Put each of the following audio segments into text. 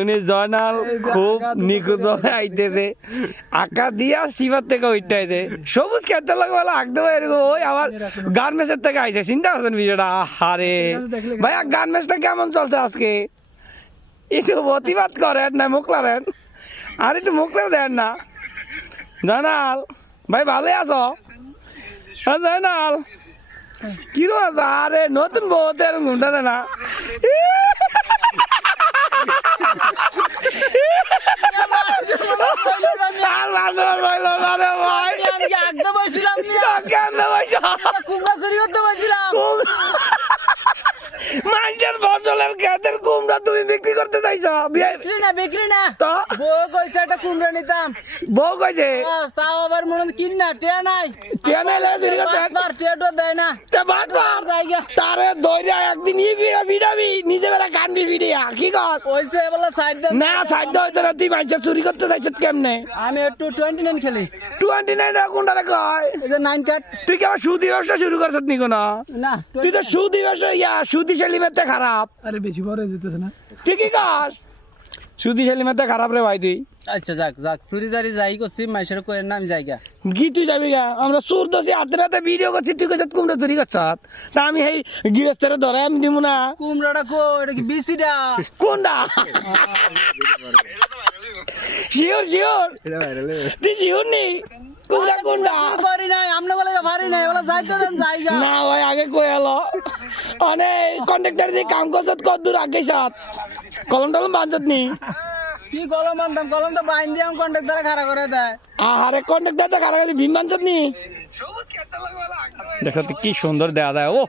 উনি জয়নাল খুব নিখুঁত আইতেছে আঁকা দিয়া সিবার থেকে উঠতে সবুজ খেতে লাগে বলে আঁকতে পারে এরকম ওই আবার গার্মেন্টসের থেকে আইছে চিন্তা করছেন বিষয়টা আরে ভাইয়া গার্মেন্টসটা কেমন চলছে আজকে একটু প্রতিবাদ করেন না মোকলারেন আর একটু মোকলার দেন না জয়নাল ভাই ভালোই আছো জয়নাল কিরো আছে আরে নতুন বহুত এরকম ঘুমটা দেয় না মানুষের ফসলের ক্ষেতের কুমড়া তুমি বিক্রি করতে চাইছো বিক্রি না তো বউ কইছে একটা কুমড়া নিতাম বউ কইছে তাও আবার মনে হয় কিন না টিয়া নাই টিয়া নাই লাগে চুরি করতে টিয়াটা দেয় না তে বাটবার তারে দইরা একদিন ই ভিড়াবি নিজে বেলা কানবি ভিডিয়া কি কর কইছে বলে সাইড দে না সাইড হইতো না তুই মানুষের চুরি করতে চাইছিস কেমনে আমি একটু 29 খেলি 29 কোনটা কয় এই যে 9 কাট তুই কি আমার সুদি ব্যবসা শুরু করছিস নি কোনো না তুই তো সুদি ব্যবসা সুদি সেলিমেতে খারাপ আরে বেশি বড় যেতেছ না ঠিকই কাজ সুদি সেলিমেতে খারাপ রে ভাই তুই আচ্ছা যাক যাক চুরি জারি যাই করছি মাইশের কইের নাম জায়গা কি তুই যাবি গা আমরা সুর দোষী হাতে হাতে ভিডিও করছি তুই কাছে কুমড়া চুরি করছ তা আমি এই গৃহস্থের ধরে আমি দিব না কুমড়াটা কো এটা কি বিসিটা কোনটা শিওর শিওর তুই শিওর নি কুমড়া কোনটা করি নাই আমনে বলে ভারি নাই বলে যাইতে দেন জায়গা না ভাই আগে কই এলো অনেক কন্ট্রাক্টর দিয়ে কাম করছত কত দূর আগে সাথ কলম টলম বাঁধত নি কি কলম আনতাম কলম তো বাইন দিয়ে কন্ট্রাক্টরে খাড়া করে দেয় আরে কন্ট্রাক্টর তো খারাপ ভীম বাঁধত নি দেখো তো কি সুন্দর দেয়া দেয় ও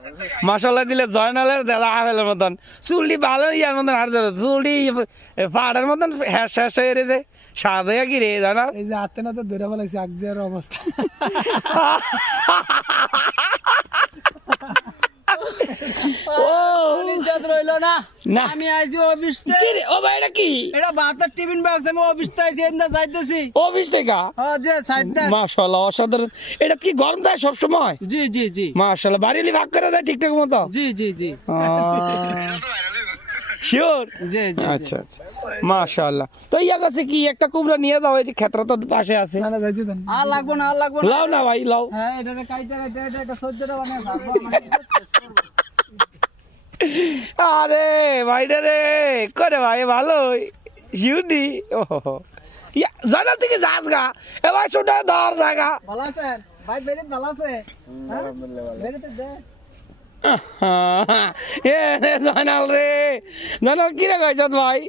মাসাল্লাহ দিলে জয়নালের দেলা আফেলের মতন চুলটি ভালো ইয়ার মতন আর চুলটি পাহাড়ের মতন হ্যাঁ শেষ হয়ে রেছে সাদা কি রে জানা এই যে হাতে না তো ধরে ফেলাইছে আগ দেওয়ার অবস্থা ও ইজ্জত রইলো না না আমি আইছি অফিস কি রে ও ভাই এটা কি এটা ভাতের টিফিন বক্স আমি অফিস থেকে আইছি এন্দা যাইতেছি অফিস থেকে হ্যাঁ যে সাইড দা মাশাআল্লাহ অসাধারণ এটা কি গরম দেয় সব সময় জি জি জি মাশাআল্লাহ বাড়িলি ভাগ করে দেয় ঠিকঠাক মতো জি জি জি শিওর জি জি আচ্ছা আচ্ছা মাশাআল্লাহ তো ইয়া কাছে কি একটা কুমড়া নিয়ে যাও এই যে ক্ষেত্র তো পাশে আছে না যাইতে দেন আর লাগবো না আর লাগবো না লাও না ভাই লাও হ্যাঁ এটা কাইটা কাইটা এটা একটা সহ্যটা বানায় খাবো আরে ভাইটা রে করে ভাই ভালোই শিউনি ওহো ইয়া জানা থেকে যাস গা এ ভাই ছোটা ধর জায়গা ভালো আছে ভাই বেরে ভালো আছে হ্যাঁ বেরেতে দে এ রে জানাল রে জানাল কি রে কইছত ভাই